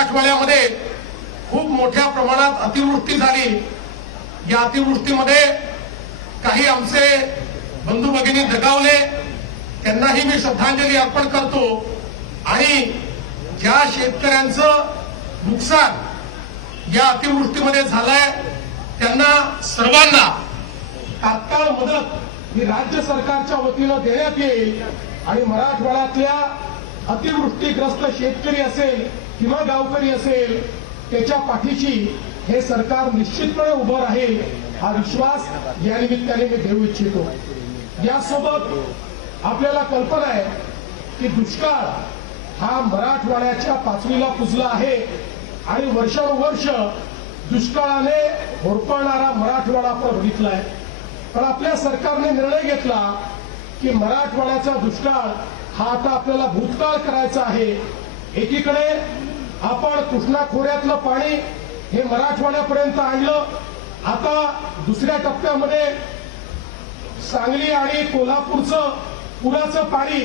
मराठवाड्यामध्ये खूप मोठ्या प्रमाणात अतिवृष्टी झाली. या अतिवृष्टीमध्ये काही आमचे बंधू भगिनी दगावले. त्यांनाही मी श्रद्धांजली अर्पण करतो. आणि ज्या शेतकऱ्यांचं नुकसान या अतिवृष्टीमध्ये झालंय त्यांना सर्वांना तात्काळ मदत ही राज्य सरकारच्या वतीनं देण्यात येईल. आणि मराठवाड्यातल्या अतिवृष्टीग्रस्त शेतकरी असेल किंवा गावकरी असेल त्याच्या पाठीशी हे सरकार निश्चितपणे उभं राहील हा विश्वास या निमित्ताने मी देऊ इच्छितो. यासोबत आपल्याला कल्पना आहे की दुष्काळ हा मराठवाड्याच्या पाचवीला पुजला आहे आणि वर्षानुवर्ष दुष्काळाने होरपळणारा मराठवाडा आपण बघितलाय. पण आपल्या सरकारने निर्णय घेतला की मराठवाड्याचा दुष्काळ हा आता आपल्याला भूतकाळ करायचा आहे. एकीकडे आपण कृष्णा खोऱ्यातलं पाणी हे मराठवाड्यापर्यंत आणलं. आता दुसऱ्या टप्प्यामध्ये सांगली आणि कोल्हापूरचं पुराचं पाणी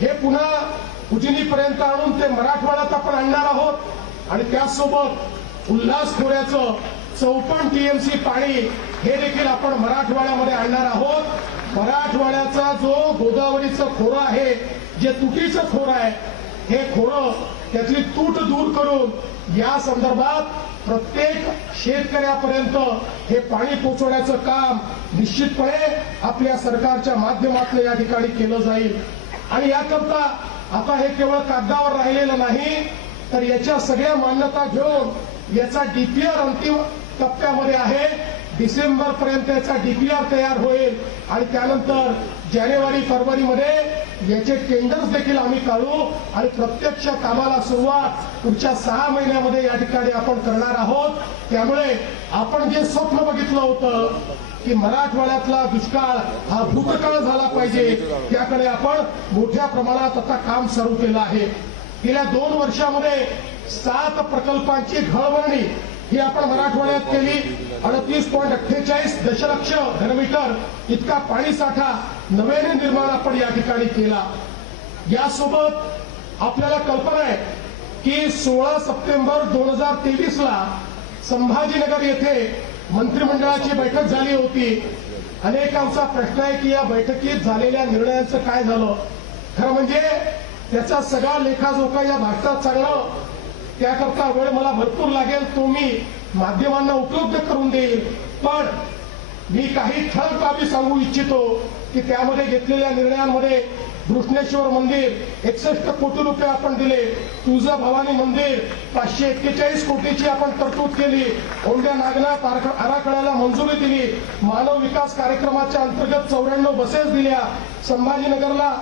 हे पुन्हा उजनीपर्यंत आणून ते मराठवाड्यात आपण आणणार आहोत. आणि त्याचसोबत उल्हास खोऱ्याचं चौपन्न टीएमसी पाणी हे देखील आपण मराठवाड्यामध्ये आणणार आहोत. मराठवाड्याचा जो गोदावरीचं खोरं आहे जे तुटीचं खोरं आहे हे खोडं त्यातली तूट दूर करून या संदर्भात प्रत्येक शेतकऱ्यापर्यंत हे पाणी पोहोचवण्याचं काम निश्चितपणे आपल्या सरकारच्या माध्यमातून या ठिकाणी केलं जाईल. आणि याकरता आता हे केवळ कागदावर राहिलेलं नाही तर याच्या सगळ्या मान्यता घेऊन याचा डीपीआर अंतिम टप्प्यामध्ये आहे. डिसेंबर पर्यंत याचा डीपीआर तयार होईल आणि त्यानंतर जानेवारी फरवरीमध्ये याचे टेंडर्स देखील आम्ही काढू आणि प्रत्यक्ष कामाला सुरुवात पुढच्या सहा महिन्यामध्ये या ठिकाणी आपण करणार आहोत. त्यामुळे आपण जे स्वप्न बघितलं होतं की मराठवाड्यातला दुष्काळ हा भूतकाळ झाला पाहिजे त्याकडे आपण मोठ्या प्रमाणात आता काम सुरू केलं आहे. गेल्या दोन वर्षामध्ये सात प्रकल्पांची घळवळणी ही आपण मराठवाड्यात केली. अडतीस पॉईंट अठ्ठेचाळीस दशलक्ष घनमीटर इतका पाणी साठा नव्याने निर्माण आपण या ठिकाणी केला. यासोबत आपल्याला कल्पना आहे की सोळा सप्टेंबर दोन हजार तेवीस ला संभाजीनगर येथे मंत्रिमंडळाची बैठक झाली होती. अनेकांचा प्रश्न आहे की या बैठकीत झालेल्या निर्णयांचं काय झालं? खरं म्हणजे त्याचा सगळा लेखाजोखा या भारतात चांगलं त्याकरता वेळ मला भरपूर लागेल तो मी माध्यमांना उपलब्ध करून देईल. पण मी काही ठळक बाबी सांगू इच्छितो की त्यामध्ये घेतलेल्या निर्णयांमध्ये घृष्णेश्वर मंदिर एकसष्ट कोटी रुपये आपण दिले. तुळजा भवानी मंदिर पाचशे एक्केचाळीस कोटीची आपण तरतूद केली. ओंड्या नागनाथ आराखड्याला मंजुरी दिली. मानव विकास कार्यक्रमाच्या अंतर्गत चौऱ्याण्णव बसेस दिल्या. संभाजीनगरला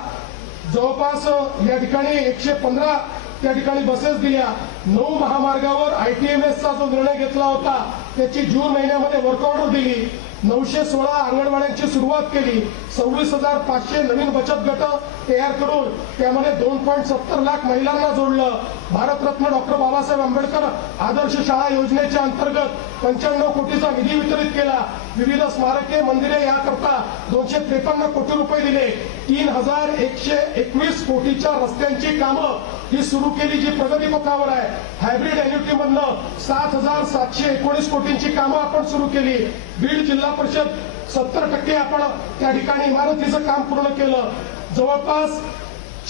जवळपास या ठिकाणी एकशे पंधरा त्या ठिकाणी बसेस दिल्या. नऊ महामार्गावर आयटीएमएसचा जो निर्णय घेतला होता त्याची जून महिन्यामध्ये वर्कआउट दिली. नऊशे सोळा अंगणवाड्यांची सुरुवात केली. सव्वीस हजार पाचशे नवीन बचत गट तयार करून त्यामध्ये दोन पॉईंट सत्तर लाख महिलांना जोडलं. भारतरत्न डॉक्टर बाबासाहेब आंबेडकर आदर्श शाळा योजनेच्या अंतर्गत पंच्याण्णव कोटीचा निधी वितरित केला. विविध स्मारके मंदिरे याकरता दोनशे त्रेपन्न कोटी रुपये दिले. तीन हजार एकशे एकवीस कोटीच्या रस्त्यांची कामं ही सुरू केली जी प्रगती पथावर आहे. हायब्रिड एन्युटी मधनं सात हजार सातशे एकोणीस कोटींची कामं आपण सुरू केली. बीड जिल्हा परिषद सत्तर टक्के आपण त्या ठिकाणी इमारतीचं काम पूर्ण केलं. जवळपास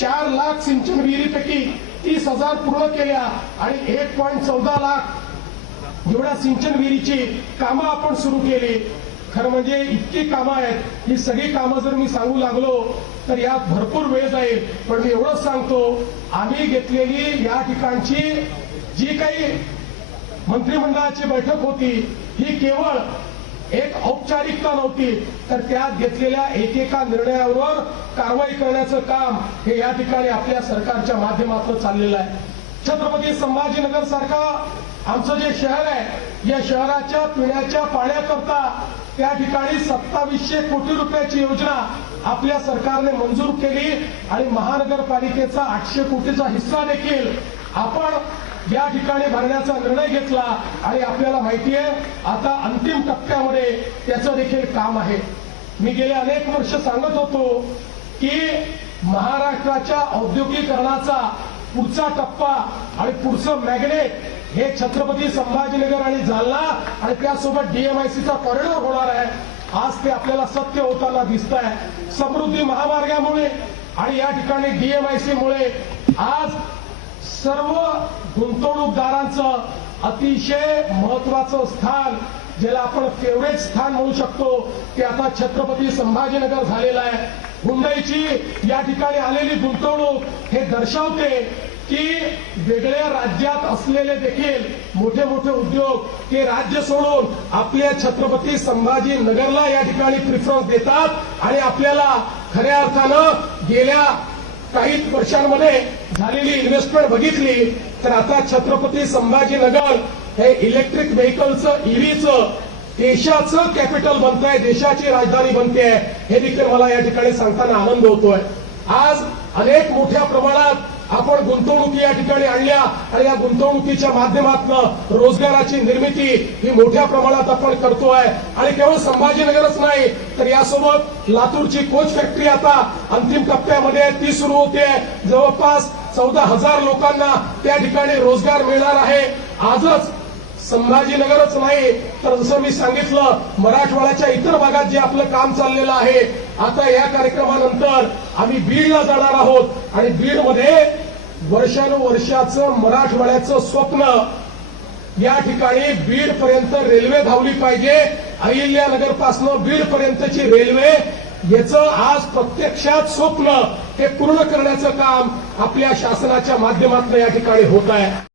चार लाख सिंचन विहिरीपैकी तीस हजार पूर्ण केल्या आणि एक पॉईंट चौदा लाख एवढ्या सिंचन विहिरीची कामं आपण सुरू केली. खरं म्हणजे इतकी कामं आहेत. ही सगळी कामं जर मी सांगू लागलो तर यात भरपूर वेळ जाईल. पण मी एवढंच सांगतो आम्ही घेतलेली या ठिकाणची जी काही मंत्रिमंडळाची बैठक होती ही केवळ एक औपचारिकता नव्हती. तर त्यात घेतलेल्या एकेका निर्णयावर कारवाई करण्याचं काम हे या ठिकाणी आपल्या सरकारच्या माध्यमातून चाललेलं आहे. छत्रपती संभाजीनगर सारखा आमचं जे शहर आहे या शहराच्या पिण्याच्या पाण्याकरता त्या ठिकाणी सत्तावीसशे कोटी रुपयाची योजना आपल्या सरकारने मंजूर केली आणि महानगरपालिकेचा आठशे कोटीचा हिस्सा देखील आपण या ठिकाणी भरण्याचा निर्णय घेतला आणि आपल्याला माहिती आहे आता अंतिम टप्प्यामध्ये त्याचं देखील काम आहे. मी गेले अनेक वर्ष सांगत होतो की महाराष्ट्राच्या औद्योगिकरणाचा पुढचा टप्पा आणि पुढचं मॅग्नेट हे छत्रपती संभाजीनगर आणि जालना आणि त्यासोबत डीएमआयसीचा कॉरिडॉर होणार आहे. आज ते आपल्याला सत्य होताना दिसत आहे समृद्धी महामार्गामुळे आणि या ठिकाणी डीएमआयसीमुळे आज सर्व गुंतवणूकदारांचं अतिशय महत्वाचं स्थान ज्याला आपण फेवरेट स्थान म्हणू शकतो ते आता छत्रपती संभाजीनगर झालेलं आहे. हुंडईची या ठिकाणी आलेली गुंतवणूक हे दर्शवते की वेगळ्या राज्यात असलेले देखील मोठे मोठे उद्योग ते राज्य सोडून आपल्या छत्रपती संभाजी नगरला या ठिकाणी प्रिफरन्स देतात आणि आपल्याला खऱ्या अर्थानं गेल्या काही वर्षांमध्ये झालेली इन्व्हेस्टमेंट बघितली तर आता छत्रपती संभाजीनगर हे इलेक्ट्रिक व्हेकलचं ईव्हीचं देशाचं कॅपिटल बनतंय देशाची राजधानी बनते आहे हे देखील मला या ठिकाणी सांगताना आनंद होतोय. आज अनेक मोठ्या प्रमाणात आपण गुंतवणुकी या ठिकाणी आणल्या आणि या गुंतवणुकीच्या माध्यमातून रोजगाराची निर्मिती ही मोठ्या प्रमाणात आपण करतोय. आणि केवळ संभाजीनगरच नाही तर यासोबत लातूरची कोच फॅक्टरी आता अंतिम टप्प्यामध्ये आहे, ती सुरू होते. जवळपास चौदा हजार लोकांना त्या ठिकाणी रोजगार मिळणार आहे. आजच संभाजीनगरच नाही तर जसं मी सांगितलं मराठवाड्याच्या इतर भागात जे आपलं काम चाललेलं आहे आता या कार्यक्रमानंतर आम्ही बीडला जाणार आहोत. आणि बीडमध्ये वर्षानुवर्षाचं मराठवाड्याचं स्वप्न. या ठिकाणी बीड पर्यंत रेल्वे धावली पाहिजे. अहिल्यानगर बीडपर्यंतची बीड पर्यंतची रेल्वे. याचं आज प्रत्यक्षात स्वप्न. हे पूर्ण करण्याचं काम आपल्या शासनाच्या माध्यमातून या ठिकाणी होत आहे.